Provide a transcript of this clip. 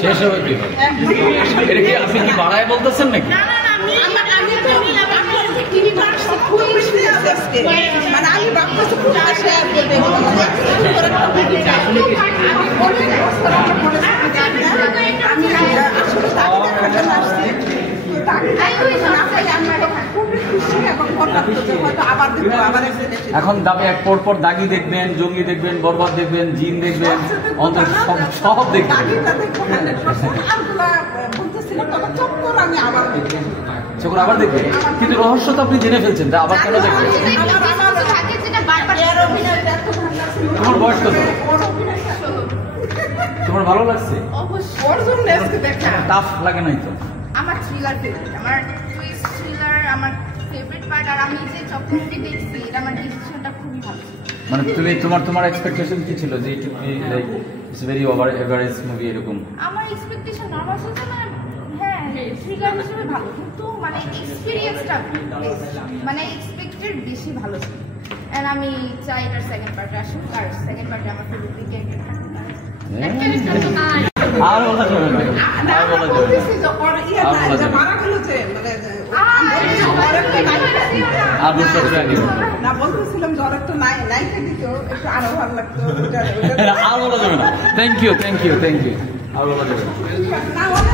শেষ হবে কি? এটা কি আপনি কি বাড়ায় বলতেছেন নাকি? মানে আমি ভাবতেছি খুব হাসি এখন দাবি এক পর দাগি দেখবেন, জঙ্গি দেখবেন, বরবাদ দেখবেন, জিন দেখবেন, অন্তর সব দেখবেন। চোখ আবার দেখবেন, কিন্তু রহস্য তো আপনি জেনে ফেলছেন, তা আবার কেন দেখবেন? তোমার বয়স কত? তোমার ভালো লাগছে? টাফ লাগে নাই তো? আমার থ্রিলার ফেভারিট, আমার টুইস্ট থ্রিলার আমার ফেভারিট পার্ট। আর আমি যে চক্রটি দেখছি এটা আমার ডিসিশনটা খুবই ভালো। মানে তোমার এক্সপেকটেশন কি ছিল যে it like it's very over average movie এরকম? আমার এক্সপেকটেশন নরমাল ছিল, মানে হ্যাঁ থ্রিলার হিসেবে ভালো, কিন্তু মানে এক্সপেরিয়েন্সটা মানে এক্সপেক্টেড বেশি ভালো ছিল। এন্ড আমি চাই এটার সেকেন্ড পার্ট আসুক, আর সেকেন্ড পার্টে আমার ফেভারিট ক্যারেক্টার থাকবে। আর বলা যাবে না, আর বলা যাবে না, আর বুঝতে আগে না বলতেছিলাম জ্বর একটু নাইকে দিত একটু আরো ভালো লাগতো। আর বলা যাবে না। থ্যাংক ইউ আর বলা যাবে না।